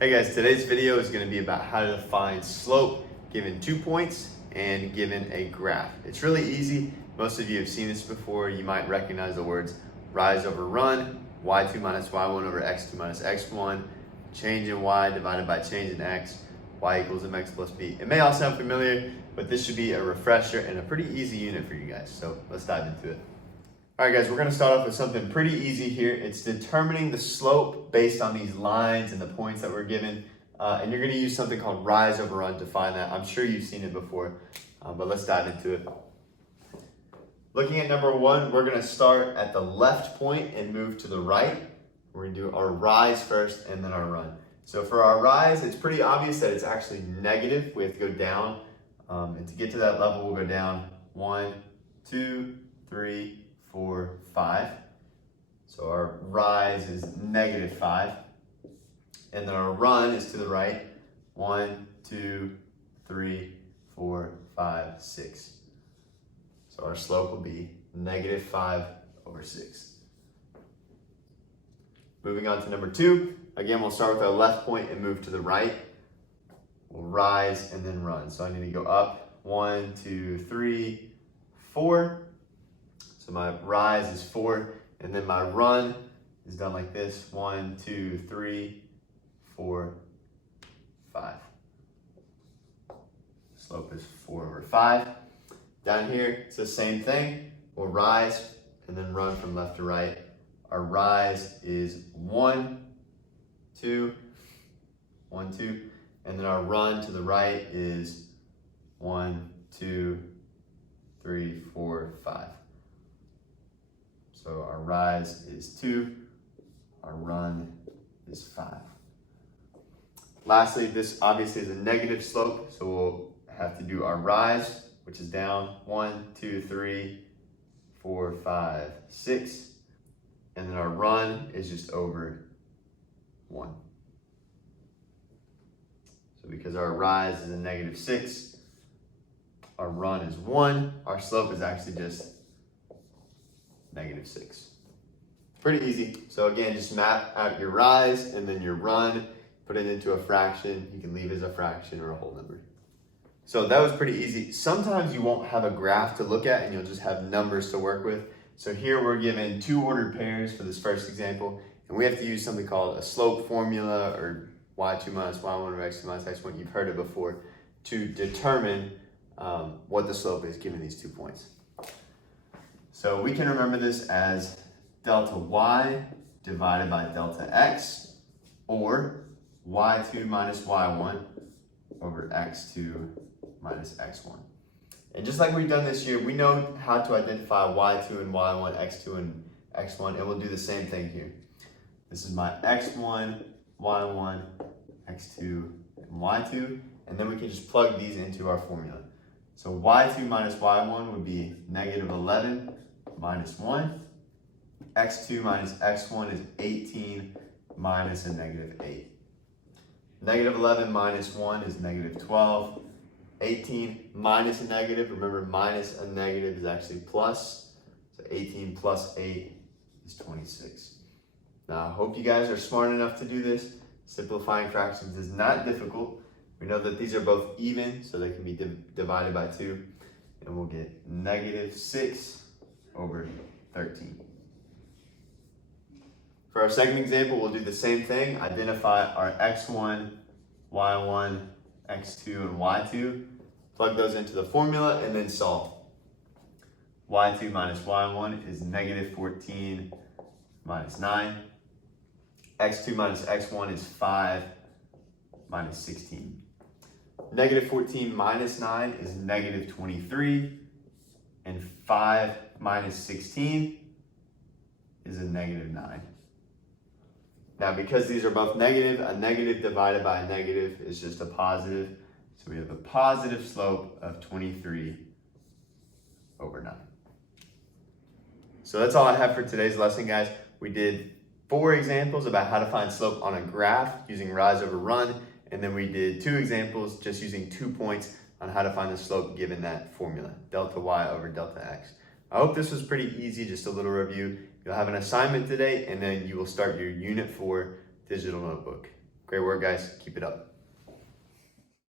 Hey guys, today's video is going to be about how to find slope given 2 points and given a graph. It's really easy. Most of you have seen this before. You might recognize the words rise over run, y2 minus y1 over x2 minus x1, change in y divided by change in x, y equals mx plus b. It may all sound familiar, but this should be a refresher and a pretty easy unit for you guys. So let's dive into it. All right, guys, we're gonna start off with something pretty easy here. It's determining the slope based on these lines and the points that we're given. And you're gonna use something called rise over run to find that. I'm sure you've seen it before, but let's dive into it. Looking at number one, we're gonna start at the left point and move to the right. We're gonna do our rise first and then our run. So for our rise, it's pretty obvious that it's actually negative. We have to go down. And to get to that level, we'll go down 1, 2, 3, 4, 5. So our rise is -5. And then our run is to the right. 1, 2, 3, 4, 5, 6. So our slope will be -5 over 6. Moving on to number two. Again, we'll start with our left point and move to the right. We'll rise and then run. So I need to go up 1, 2, 3, 4. So my rise is 4, and then my run is done like this. 1, 2, 3, 4, 5. Slope is 4 over 5. Down here, it's the same thing. We'll rise and then run from left to right. Our rise is 1, 2, 1, 2. And then our run to the right is 1, 2, 3, 4, 5. So our rise is 2, our run is 5. Lastly, this obviously is a negative slope, so we'll have to do our rise, which is down 1, 2, 3, 4, 5, 6. And then our run is just over 1. So because our rise is a -6, our run is 1, our slope is actually just -6. Pretty easy. So again, just map out your rise and then your run, put it into a fraction. You can leave it as a fraction or a whole number. So that was pretty easy. Sometimes you won't have a graph to look at and you'll just have numbers to work with. So here we're given 2 ordered pairs for this first example, and we have to use something called a slope formula, or y2 minus y1 over x2 minus x1. You've heard it before, to determine what the slope is given these 2 points. So we can remember this as delta y divided by delta x, or y2 minus y1 over x2 minus x1. And just like we've done this year, we know how to identify y2 and y1, x2 and x1, and we'll do the same thing here. This is my x1, y1, x2, and y2, and then we can just plug these into our formula. So y2 minus y1 would be -11 minus 1. x2 minus x1 is 18 minus a -8. -11 minus 1 is -12. 18 minus a negative, remember minus a negative is actually plus. So 18 plus 8 is 26. Now I hope you guys are smart enough to do this. Simplifying fractions is not difficult. We know that these are both even, so they can be divided by 2. And we'll get -6 over 13. For our second example, we'll do the same thing. Identify our x1, y1, x2, and y2. Plug those into the formula and then solve. y2 minus y1 is -14 minus 9. x2 minus x1 is 5 minus 16. -14 minus 9 is -23. And 5 minus 16 is a -9. Now, because these are both negative, a negative divided by a negative is just a positive. So we have a positive slope of 23 over 9. So that's all I have for today's lesson, guys. We did 4 examples about how to find slope on a graph using rise over run. And then we did 2 examples just using 2 points on how to find the slope given that formula, delta y over delta x. I hope this was pretty easy, just a little review. You'll have an assignment today, and then you will start your Unit 4 digital notebook. Great work, guys. Keep it up.